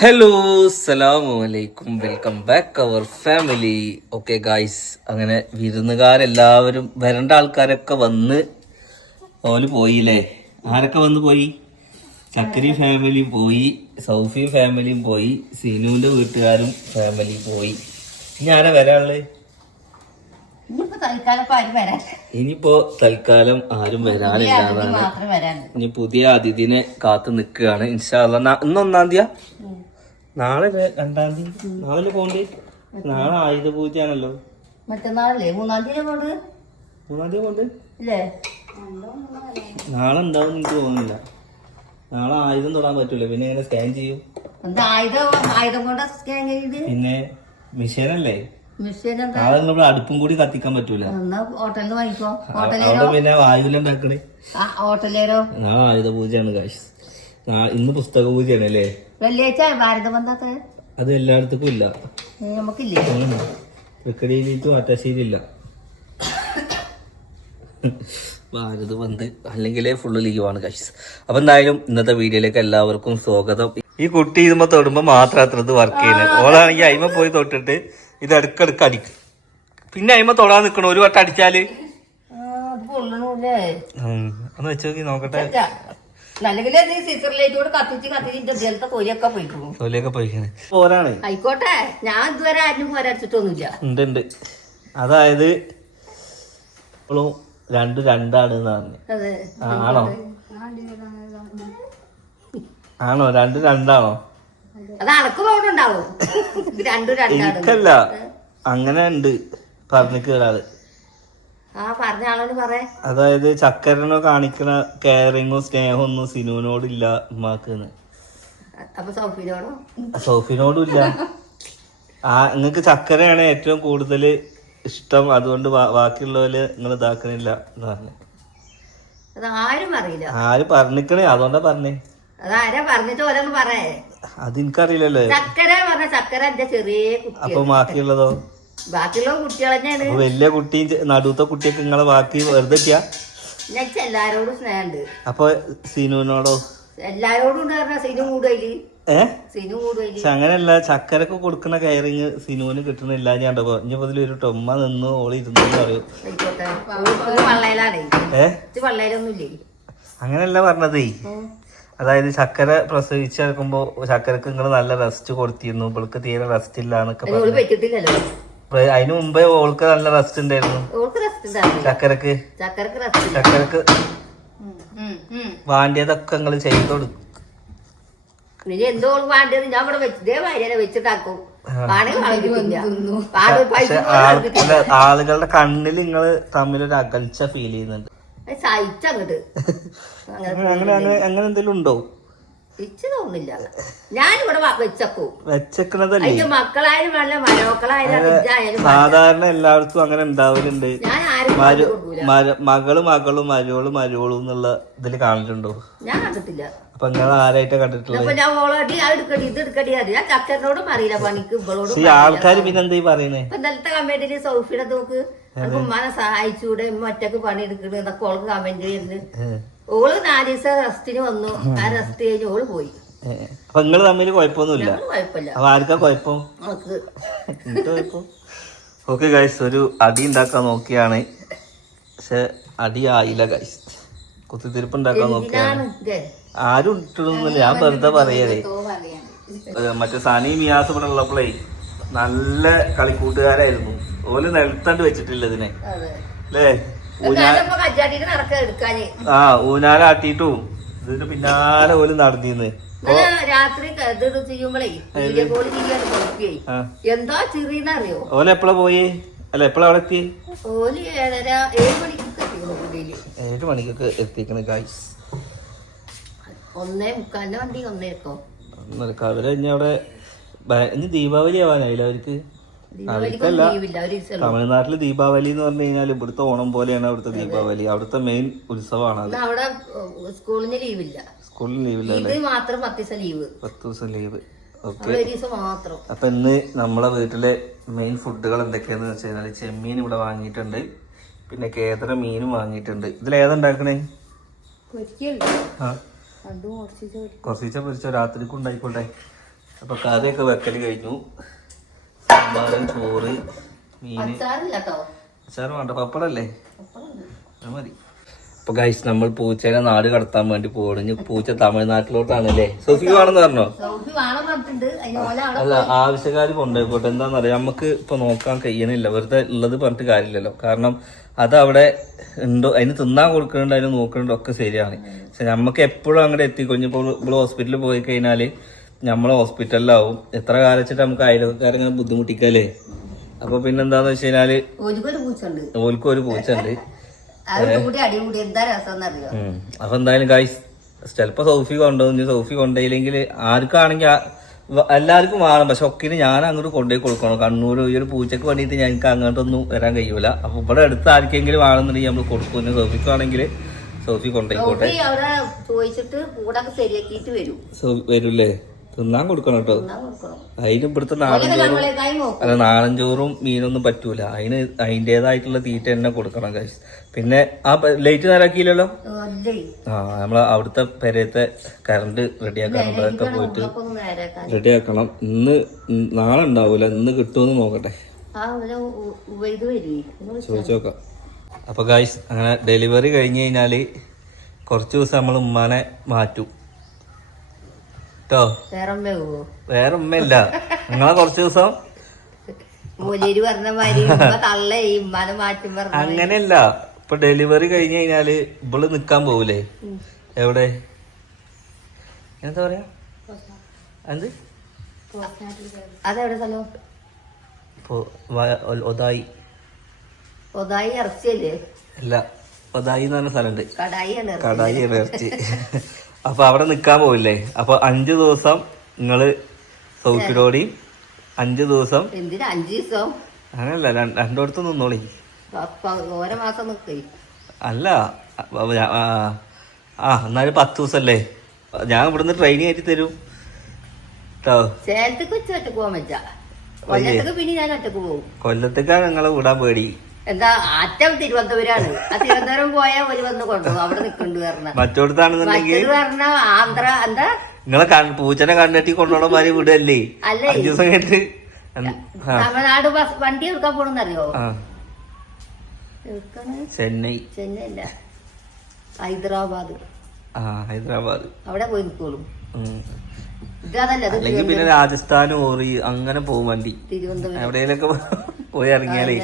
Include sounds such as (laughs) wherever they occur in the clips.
Hello സലാമലൈക്കും welcome back our family okay guys അങ്ങനെ വിരുന്നുകാരെല്ലാവരും വരേണ്ട ആൾക്കാരൊക്കെ വന്ന് ഓൽ പോയില്ലേ? ആരൊക്കെ വന്ന് പോയി? ചക്കരി ഫാമിലിയും പോയി സൗഫി ഫാമിലിയും പോയി സിനുവിന്റെ വീട്ടുകാരും ഫാമിലി പോയി. ഇനി ആരാ വരാനുള്ളത് ഇനിയിപ്പോ തൽക്കാലം ആരും വരാനില്ലാതാണ് ഇനി പുതിയ അതിഥിനെ കാത്തു നിൽക്കുകയാണ്. ഇൻഷാല്ല ഇന്ന് ഒന്നാം തീയതി നാളെ രണ്ടാം തീയതി. നാളെ പോണ്ടേ നാളെ ആയുധ പൂജയാണല്ലോ. മറ്റന്നാളല്ലേ? മൂന്നാം തീയതി പോണ്ട് മൂന്നാം തീയതി പോണ്ട് ഇല്ലേ? നാളെ ഉണ്ടാവും എനിക്ക് തോന്നുന്നില്ല. നാളെ ആയുധം തൊടാൻ പറ്റൂല. പിന്നെ എങ്ങനെ സ്കാൻ ചെയ്യും? പിന്നെ മിഷീനല്ലേ നാളെ നമ്മൾ അടുപ്പും കൂടി കത്തിക്കാൻ പറ്റൂല. അവിടെ പിന്നെ വായുലുണ്ടാക്കണേ നാളെ ആയുധ പൂജയാണ് കാശ് ഇന്ന് പുസ്തക പൂജയാണ് അല്ലേ? വെള്ളിയാഴ്ച ഭാരത ബന്ധത്തെ അത് എല്ലായിടത്തും ഇല്ല. നമുക്കില്ലേ? വെക്കടിയിലും അറ്റാശ്ശേരിയില്ല ഭാരത് ബന്ദ് അല്ലെങ്കിലേ ഫുള്ള് ലീവാണ് കശിസ് അപ്പൊ എന്തായാലും ഇന്നത്തെ വീഡിയോയിലേക്ക് എല്ലാവർക്കും സ്വാഗതം. ഈ കുട്ടി ഇതുമ്പോ തൊടുമ്പോ മാത്രം അത്ര ഇത് വർക്ക് ചെയ്യുന്നത് ഓളാണെങ്കിൽ അയിമ പോയി തൊട്ടിട്ട് ഇത് ഇടക്കിടക്ക് അടിക്കും. പിന്നെ അയിമ തൊടാൻ നിക്കണം? ഒരു വട്ടം അടിച്ചാൽ? ഒന്ന് വെച്ച് നോക്കി നോക്കട്ടെ. അല്ലെങ്കിൽ അത് സിസറിലേക്ക് കൂടെ കത്തിച്ച് കത്തിച്ച് ഇന്റെ ഇതിലത്തെ തൊലിയൊക്കെ പോയിക്കോളും ജോലിയൊക്കെ പോയിക്കണേ. പോരാണ്. ആയിക്കോട്ടെ ഞാൻ ഇതുവരെ ആരും പോരാടിച്ചിട്ടൊന്നുമില്ല ഉണ്ട് ഉണ്ട്. അതായത് ഇപ്പോഴും രണ്ട് രണ്ടാണ് അതെ. ആണോ? ആണോ? രണ്ട് രണ്ടാണോ? അത് രണ്ടും രണ്ടാണ് എനിക്കല്ല. അങ്ങനെ ഉണ്ട്. പറഞ്ഞു ഒരാൾ ആ പറഞ്ഞ ആളോട് പറ അതായത് ചക്കരനോ കാണിക്കുന്ന കെയറിങ്ങും സ്നേഹവും ഒന്നും സിനുവിനോടില്ല ഉമ്മാക്ക് സൗഫിനോടോ? ഇല്ല ആ നിങ്ങക്ക് ചക്കരയാണ് ഏറ്റവും കൂടുതൽ ഇഷ്ടം. അതുകൊണ്ട് ബാക്കിയുള്ളവര് നിങ്ങൾ ഇതാക്കണില്ല എന്ന് പറഞ്ഞു. ആരും അറിയില്ല. ആര് പറഞ്ഞിക്കണേ. അതുകൊണ്ടാ പറഞ്ഞേ. അതെനിക്കറിയില്ലല്ലോ ചക്കര പറഞ്ഞ ചക്കര എന്റെ ചെറിയ അപ്പൊ ബാക്കിയുള്ളതോ? ബാക്കിയുള്ള വലിയ കുട്ടിയും നടുത്തെ കുട്ടിയൊക്കെ നിങ്ങളെ ബാക്കി വെറുതെ എല്ലാരോടും സ്നേഹമുണ്ട് അപ്പൊ സിനുവിനോടോ? എല്ലാരോടും സിനു കൂടുതൽ. അങ്ങനെയല്ല ചക്കരക്ക് കൊടുക്കുന്ന കയറിങ് സിനുവിന് കിട്ടണില്ല ഞാൻ കണ്ടപ്പോ ഇനി മുതൽ ഒരു ടൊമ്മ നിന്ന് ഓളി ഇരുന്നു പറയും. അങ്ങനെയല്ല പറഞ്ഞതേ. അതായത് ചക്കര പ്രസവിച്ചിറക്കുമ്പോ ചക്കരക്ക് നിങ്ങൾ നല്ല റെസ്റ്റ് കൊടുത്തിരുന്നു. ഇവൾക്ക് തീരെ റെസ്റ്റ് ഇല്ല എന്നൊക്കെ പറഞ്ഞു. അതിന് മുമ്പേ ഓൾക്ക് നല്ല റെസ്റ്റ് ഉണ്ടായിരുന്നു. ചക്കരക്ക്. ചക്കരക്ക്. വാണ്ടിയതൊക്കെ നിങ്ങൾ ചെയ്തു കൊടുക്കും ഇനി എന്തോ വേണ്ടത് ഞാൻ ഇവിടെ വെച്ച് ഇതേ ഭാര്യനെ വെച്ചിട്ടാക്കും. ആളുകളുടെ കണ്ണിൽ നിങ്ങൾ തമ്മിലൊരു അകൽച്ച ഫീൽ ചെയ്യുന്നുണ്ട്. സഹിച്ചങ്ങട്ട്. (laughs) അങ്ങനെ അങ്ങനെ എന്തെങ്കിലും ഉണ്ടോ? ഇച്ച് തോന്നുന്നില്ല ഞാനിവിടെ വ- വെച്ചേക്കും. വെച്ചേക്കണതല്ലേ? അതിന്റെ മക്കളായാലും വേണ്ട മരോക്കളായാലും ഇതായാലും സാധാരണ എല്ലായിടത്തും അങ്ങനെ ഉണ്ടാവലുണ്ട്. മകൾ മകളും മരുവൾ മരുവളും എന്നുള്ള ഇതിൽ കാണിച്ചിട്ടുണ്ടോ ഞാൻ കണ്ടിട്ടില്ല. അപ്പൊ നിങ്ങൾ ആരായിട്ട് കണ്ടിട്ടുള്ളത്? ആൾക്കാർ പിന്നെ എന്താ പറയണേ? ഇന്നലത്തെ കമന്റിന് സൗഫിയുടെ നോക്ക്. ഉമ്മാനെ സഹായിച്ചൂടെ ഉമ്മ ഒറ്റയ്ക്ക് പണി എടുക്കണ് എന്നൊക്കെ ഓൾക്ക് കമന്റ് ചെയ്യുന്നു ഏ, ഓൾ നാല് ദിവസം റെസ്റ്റിന് വന്നു. ആ റെസ്റ്റ് കഴിഞ്ഞ് ഓൾ പോയി. അപ്പൊ നിങ്ങൾ തമ്മിൽ കുഴപ്പമൊന്നുമില്ല? കുഴപ്പമില്ല. അപ്പൊ ആർക്കാ കുഴപ്പം? കുഴപ്പം? ഓക്കെ ഗൈസ് ഒരു അടി ഉണ്ടാക്കാൻ നോക്കിയാണ്. പക്ഷെ അടി ആയില്ല ഗൈസ് കുത്തിത്തിരിപ്പ് ഉണ്ടാക്കാൻ നോക്കിയാണ്. ആരും ഇട്ടിടുന്നില്ല ഞാൻ വെറുതെ പറയലേ. മറ്റേ സനി മിയാസ് ഇവിടെ ഉള്ളപ്പോഴേ നല്ല കളിക്കൂട്ടുകാരായിരുന്നു. ഓൽ നിലത്തണ്ട് വെച്ചിട്ടില്ല ഇതിനെ. അല്ലേ? ഞാനിപ്പോ ഊനാല ആട്ടിട്ടു ആ ഇതിന്റെ പിന്നാലെ പോലും നടന്നിന്ന്. രാത്രി ചെയ്യുമ്പോഴേ ആ. എന്താ ചിറിയെന്നറിയോ? ഓൽ എപ്പോഴാ പോയി? അല്ല എപ്പോഴാ അവിടെ എത്തി ഓൽ ഏഴര ഏഴ് മണിക്കൊക്കെ എത്തിക്കണ ഗൈസ് ഒന്നേ മുക്കാലിന്റെ വണ്ടി ഒന്നേക്കോ? അവരെ ഇനി അവിടെ ഇനി ദീപാവലി ആവാനായില്ല അവർക്ക്? ദിവസം തമിഴ്നാട്ടിൽ ദീപാവലി എന്ന് പറഞ്ഞു കഴിഞ്ഞാൽ ഇവിടുത്തെ ഓണം പോലെയാണ് അവിടുത്തെ ദീപാവലി. അവിടുത്തെ മെയിൻ ഉത്സവമാണ് അത്. അവിടെ സ്കൂളിന് ലീവില്ല. സ്കൂളിന് ലീവില്ല ഇത് മാത്രം പത്ത് ദിവസം ലീവ്. പത്ത് ദിവസം ലീവ്. ഓക്കെ. അപ്പൊ ഇന്ന് നമ്മളെ വീട്ടിലെ മെയിൻ ഫുഡുകൾ എന്തൊക്കെയാന്ന് വെച്ച് കഴിഞ്ഞാൽ ചെമ്മീൻ ഇവിടെ വാങ്ങിയിട്ടുണ്ട്. പിന്നെ കേതര മീനും വാങ്ങിയിട്ടുണ്ട്. ഇതിൽ ഏതുണ്ടാക്കണേ കുറച്ച് കുറച്ച് പൊരിച്ചോ രാത്രിക്കും ഉണ്ടായിക്കോട്ടെ. അപ്പൊ കറിയൊക്കെ വെക്കൽ കഴിഞ്ഞു. സാമ്പാർ ചോറ് മീന് അച്ചാറ് വേണ്ട പപ്പടല്ലേ? അത് മതി. അപ്പൊ ഗൈസ് നമ്മൾ പൂച്ചേനെ നാട് കടത്താൻ വേണ്ടി പോകണു പൂച്ച തമിഴ്നാട്ടിലോട്ടാണ് അല്ലേ സോഫിക്ക് വേണമെന്ന് പറഞ്ഞോ? സൗഫി അല്ല ആവശ്യക്കാർ കൊണ്ടുപോയിക്കോട്ടെ. എന്താണെന്നറിയാം നമുക്ക് ഇപ്പൊ നോക്കാൻ കഴിയണില്ല. വെറുതെ ഉള്ളത് പറഞ്ഞിട്ട് കാര്യമില്ലല്ലോ. കാരണം അത് അവിടെ ഉണ്ടോ? അതിന് തിന്നാൻ കൊടുക്കുന്നുണ്ട് അതിന് നോക്കുന്നുണ്ട് ഒക്കെ ശരിയാണ്. പക്ഷെ നമുക്ക് എപ്പോഴും അങ്ങോട്ട് എത്തിക്കൊഞ്ഞിപ്പോൾ ഇവിടെ ഹോസ്പിറ്റലിൽ പോയി കഴിഞ്ഞാൽ നമ്മളെ ഹോസ്പിറ്റലിലാവും. എത്ര കാലം വെച്ചിട്ട് നമുക്ക് അയൽക്കാരെങ്ങനെ ബുദ്ധിമുട്ടിക്കല്ലേ? അപ്പൊ പിന്നെന്താന്ന് വെച്ച് കഴിഞ്ഞാൽ ഓൽക്കും ഒരു പൂച്ചുണ്ട്. കൂടി. അപ്പൊ എന്തായാലും ഗൈസ് ചിലപ്പോ സോഫി കൊണ്ടുപോകും സോഫി കൊണ്ടുപോയില്ലെങ്കിൽ ആർക്കാണെങ്കിൽ എല്ലാവർക്കും വേണം പക്ഷെ ഒക്കിന് ഞാൻ അങ്ങോട്ട് കൊണ്ടുപോയി കൊടുക്കണം. കണ്ണൂർ ഈ ഒരു പൂച്ചക്ക് വേണ്ടിയിട്ട് ഞങ്ങൾക്ക് അങ്ങോട്ടൊന്നും വരാൻ കഴിയൂല. അപ്പൊ ഇവിടെ അടുത്ത് ആർക്കെങ്കിലും വേണമെന്നുണ്ടെങ്കിൽ നമ്മൾ കൊടുക്കും. സോഫിക്കാണെങ്കിൽ സോഫി കൊണ്ടുപോയിക്കോട്ടെ ചോദിച്ചിട്ട് കൂടൊക്കെ ശരിയാക്കിയിട്ട് വരും. സോ വരൂലേ തിന്നാൻ കൊടുക്കണം കേട്ടോ. അതിന് ഇവിടുത്തെ നാടൻ ചോറും അല്ല നാടൻ ചോറും മീനൊന്നും പറ്റൂല. അതിന് അതിന്റെതായിട്ടുള്ള തീറ്റ തന്നെ കൊടുക്കണം ഗൈസ് പിന്നെ ആ ലൈറ്റ് നേരാക്കിയില്ലല്ലോ ആ നമ്മൾ അവിടുത്തെ പെരയത്തെ കറണ്ട് റെഡിയാക്കാനുള്ളതൊക്കെ പോയിട്ട് റെഡിയാക്കണം. ഇന്ന് നാളെ ഉണ്ടാവൂല. ഇന്ന് കിട്ടുമെന്ന് നോക്കട്ടെ. ചോദിച്ചു നോക്കാം അപ്പൊ ഗായ്സ് അങ്ങനെ ഡെലിവറി കഴിഞ്ഞു കഴിഞ്ഞാൽ കുറച്ച് ദിവസം നമ്മൾ ഉമ്മാനെ മാറ്റും. കേട്ടോ വേറെ ഉമ്മയില്ല നിങ്ങളെ കുറച്ച് ദിവസം അങ്ങനെയല്ല. ഇപ്പൊ ഡെലിവറി കഴിഞ്ഞ് കഴിഞ്ഞാൽ ഇവൾ നിക്കാൻ പോവൂലേ? എവിടെ? എന്താ പറയാ? എന്ത്? ഒതായി. ഒതായി ഇറച്ചിയല്ലേ? അല്ല ഒതായി എന്ന് പറഞ്ഞ സ്ഥലമുണ്ട് കടായിയാണ് കടായി ഇറച്ചി. അപ്പൊ അവിടെ നിക്കാൻ പോവില്ലേ? അപ്പൊ അഞ്ചു ദിവസം നിങ്ങൾ സൗഖ്യോടി അഞ്ചു ദിവസം എന്തിനാ അഞ്ചു ദിവസം? അങ്ങനല്ല രണ്ടിടത്ത് നിന്നോളി. ഓരോ മാസം അല്ല ആ എന്നാലും പത്ത് ദിവസല്ലേ? ഞാൻ ഇവിടുന്ന് ട്രെയിൻ ആയിട്ട് തരും. കൊല്ലത്തേക്ക് നിങ്ങളെ വിടാൻ പേടി. എന്താ അറ്റം തിരുവനന്തപുരമാണ് ആ തിരുവനന്തപുരം പോയാൽ ഒരു വന്ന് കൊണ്ടുപോകും. അവിടെ നിൽക്കുന്നുണ്ട് പറഞ്ഞ. പറഞ്ഞ ആന്ധ്ര എന്താ? നിങ്ങളെ പൂച്ചനെ കണ്ടെത്തി കൊണ്ടുപോകണ മാതിരി വിടല്ലേ? അല്ലേ? അഞ്ചു ദിവസം കഴിഞ്ഞിട്ട് ആ. തമിഴ്നാട് ബസ് വണ്ടി എടുക്കാൻ പോണെന്നറിയോ? ചെന്നൈ ചെന്നൈ. അല്ല ഹൈദരാബാദ്. ഹൈദരാബാദ്. അവിടെ പോയി നിൽക്കോളും അല്ലെങ്കിൽ പിന്നെ രാജസ്ഥാൻ ഓറി അങ്ങനെ പോകും വണ്ടി. എവിടെയെങ്കിലൊക്കെ പോയി ഇറങ്ങിയാലേ.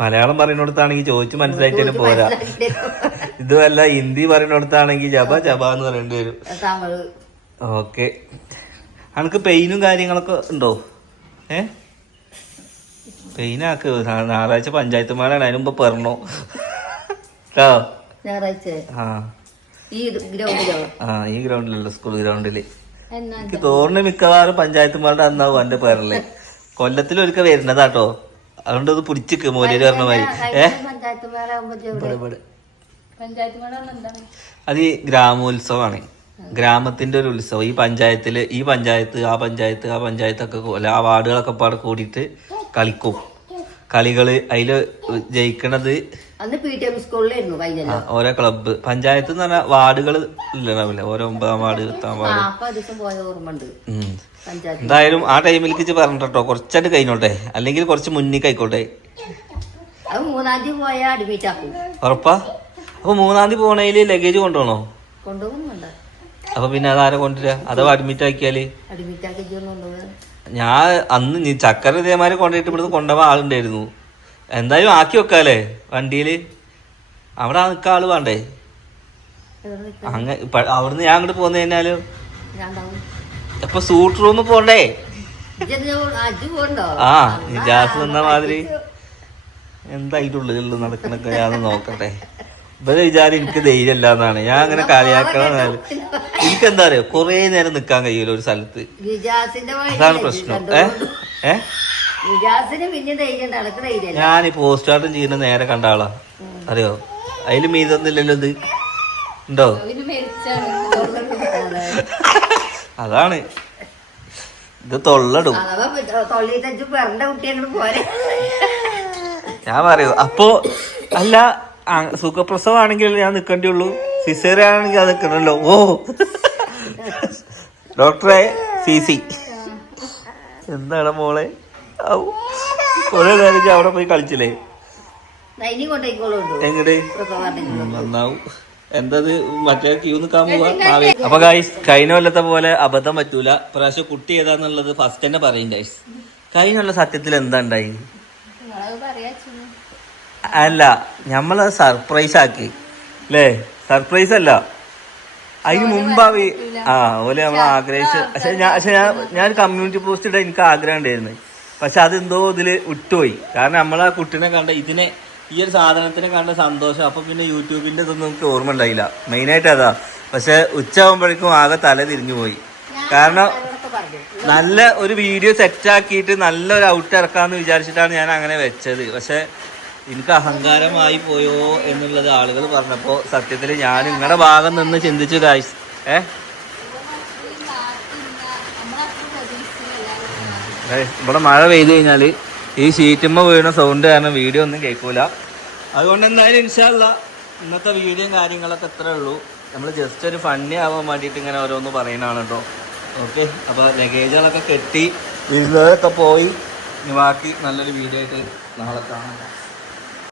മലയാളം പറയുന്നിടത്താണെങ്കിൽ ചോദിച്ചു മനസ്സിലായിട്ട് പോരാ. (laughs) ഇതുമല്ല ഹിന്ദി പറയുന്നിടത്താണെങ്കിൽ ജബ ജബ എന്ന് പറയേണ്ടി വരും. ഓക്കെ. അനക്ക് പെയിനും കാര്യങ്ങളൊക്കെ ഉണ്ടോ? ഏ? പെയിനാക്ക് ഞായറാഴ്ച പഞ്ചായത്ത് മേളാണ് അതിന് പറഞ്ഞോ കേട്ടോ (laughs) ഞായറാഴ്ച. ആ. ഈ ഗ്രൗണ്ടിലോ? ആ ഈ ഗ്രൗണ്ടിലല്ല സ്കൂൾ ഗ്രൗണ്ടിൽ. എനിക്ക് തോന്നുന്നു മിക്കവാറും പഞ്ചായത്തുമാരുടെ അന്നാവും എന്റെ പേരല്ലേ കൊല്ലത്തിൽ ഒരിക്കൽ വരുന്നതാട്ടോ. അതുകൊണ്ട് അത് പിടിച്ചിക്ക് മോലേര് പറഞ്ഞ മാതിരി. അത് ഈ ഗ്രാമോത്സവമാണ് ഗ്രാമത്തിന്റെ ഒരു ഉത്സവം. ഈ പഞ്ചായത്തിൽ ഈ പഞ്ചായത്ത് ആ പഞ്ചായത്ത് ആ പഞ്ചായത്തൊക്കെ അല്ല ആ വാർഡുകളൊക്കെ പാടെ കൂടിയിട്ട് കളിക്കും. കളികൾ അതിൽ ജയിക്കണത് അന്ന് പി ടി എം സ്കൂളിലായിരുന്നു ഓരോ ക്ലബ്ബ് പഞ്ചായത്ത് എന്ന് പറഞ്ഞാൽ വാർഡുകൾ ഇല്ലണ്ടാവില്ല ഓരോ ഒമ്പതാം വാർഡ് പത്താം വാർഡ്. എന്തായാലും ആ ടൈമിലേക്ക് പറഞ്ഞിട്ടോ കുറച്ചായിട്ട് കഴിഞ്ഞോട്ടെ? അല്ലെങ്കിൽ കുറച്ച് മുന്നിൽ ആയിക്കോട്ടെ? അത് മൂന്നാം തീയതി പോയാൽ അഡ്മിറ്റ് ആക്കും. ഉറപ്പാ? അപ്പൊ മൂന്നാം തീയതി പോണേൽ ലഗേജ് കൊണ്ടുപോകണോ കൊണ്ടുപോകുന്നുണ്ട്. അപ്പൊ പിന്നെ അതാരെ കൊണ്ടുവരാ? അഥവാ അഡ്മിറ്റ് ആക്കിയാൽ? അഡ്മിറ്റ് ആക്കി ഞാൻ അന്ന് നീ ചക്കര ഇതേമാതിരി കൊണ്ടുപോയിട്ട് ഇവിടുന്ന് കൊണ്ടുപോകാൻ ആളുണ്ടായിരുന്നു. എന്തായാലും ആക്കി വെക്കാല്ലേ വണ്ടിയിൽ? അവിടെ നിൽക്കാൻ ആൾ വേണ്ടേ? അങ്ങ അവിടുന്ന് ഞാൻ അങ്ങോട്ട് പോന്നു കഴിഞ്ഞാൽ? ഇപ്പൊ സൂട്ട് റൂമിൽ പോണ്ടേ? ആ, ഇജ്ജ് പോണ്ടോ ആ നിജാസ് എന്ന മാതിരി. എന്തായിട്ടുള്ളിൽ നടക്കണൊക്കെ ഞാൻ നോക്കട്ടെ. ഇവരെ വിചാരം എനിക്ക് ധൈര്യം എന്നാണ്. ഞാൻ അങ്ങനെ കളിയാക്കണം എനിക്ക് എന്താ അറിയോ? കൊറേ നേരം നിക്കാൻ കഴിയൂല ഒരു സ്ഥലത്ത്. അതാണ് പ്രശ്നം. ഏ? ഞാൻ ഈ പോസ്റ്റ്മോർട്ടം ചെയ്യുന്ന നേരെ കണ്ട ആളാ. അറിയോ? അതിൽ മീതൊന്നില്ലല്ലോ ഇത്. ഉണ്ടോ? (laughs) അതാണ്. ഇത് തൊള്ളടും. ഞാൻ പറയൂ. അപ്പോ അല്ല സുഖപ്രസവമാണെങ്കിൽ ഞാൻ നിൽക്കേണ്ടി ഉള്ളൂ സിസേറിയ ആണെങ്കിൽ അത് നിൽക്കണല്ലോ ഓ. ഡോക്ടറെ സി സി എന്താണ് മോളെ. കൊറേ നേരം അവിടെ പോയി കളിച്ചില്ലേ? എങ്ങട്? നന്നാവും. എന്തത്? മറ്റേ ക്യൂ നിക്കാൻ പോവാ? അപ്പൊ ഗൈസ് കഴിഞ്ഞ കൊല്ലത്തെ പോലെ അബദ്ധം പറ്റൂല. പ്രാവശ്യം കുട്ടി ഏതാന്നുള്ളത് ഫസ്റ്റ് തന്നെ പറയും ഗൈസ് കഴിഞ്ഞ കൊല്ലം സത്യത്തിൽ എന്താ ഉണ്ടായി? അല്ല നമ്മളെ സർപ്രൈസ് ആക്കി. അല്ലേ സർപ്രൈസ് അല്ല. അതിന് മുമ്പാ ആ ഓലെ നമ്മൾ ആഗ്രഹിച്ചു പക്ഷെ ഞാൻ പക്ഷെ ഞാൻ ഞാൻ കമ്മ്യൂണിറ്റി പോസ്റ്റ് ഇടാൻ എനിക്ക് ആഗ്രഹം ഉണ്ടായിരുന്നു. പക്ഷെ അതെന്തോ ഇതിൽ വിട്ടുപോയി. കാരണം നമ്മൾ ആ കുട്ടീനെ കണ്ട ഇതിനെ ഈ ഒരു സാധനത്തിനെ കണ്ട സന്തോഷം. അപ്പൊ പിന്നെ യൂട്യൂബിന്റെ ഇതൊന്നും നമുക്ക് ഓർമ്മ ഉണ്ടായില്ല. മെയിനായിട്ട് അതാ. പക്ഷെ ഉച്ച ആകുമ്പോഴേക്കും ആകെ തല തിരിഞ്ഞു പോയി. കാരണം നല്ല ഒരു വീഡിയോ സെറ്റ് ആക്കിയിട്ട് നല്ലൊരു ഔട്ട് ഇറക്കാന്ന് വിചാരിച്ചിട്ടാണ് ഞാൻ അങ്ങനെ വെച്ചത്. പക്ഷെ എനിക്ക് അഹങ്കാരമായി പോയോ എന്നുള്ളത് ആളുകൾ പറഞ്ഞപ്പോൾ സത്യത്തിൽ ഞാൻ നിങ്ങളുടെ ഭാഗം നിന്ന് ചിന്തിച്ചു ഗായ്സ് ഏ? ഇവിടെ മഴ പെയ്തു കഴിഞ്ഞാൽ ഈ ഷീറ്റുമ്മ വീണ സൗണ്ട് കാരണം വീഡിയോ ഒന്നും കേൾക്കൂല. അതുകൊണ്ട് എന്തായാലും ഇൻഷാല്ല ഇന്നത്തെ വീഡിയോയും കാര്യങ്ങളൊക്കെ ഇത്രേ ഉള്ളൂ. നമ്മൾ ജസ്റ്റ് ഒരു ഫണ്ണി ആവാൻ വേണ്ടിയിട്ട് ഇങ്ങനെ ഓരോന്ന് പറയുന്നതാണ് കേട്ടോ ഓക്കെ അപ്പോൾ ലഗേജുകളൊക്കെ കെട്ടി വിരുന്നതൊക്കെ പോയി. ഇനി ബാക്കി നല്ലൊരു വീഡിയോ ആയിട്ട് നാളെ കാണാം.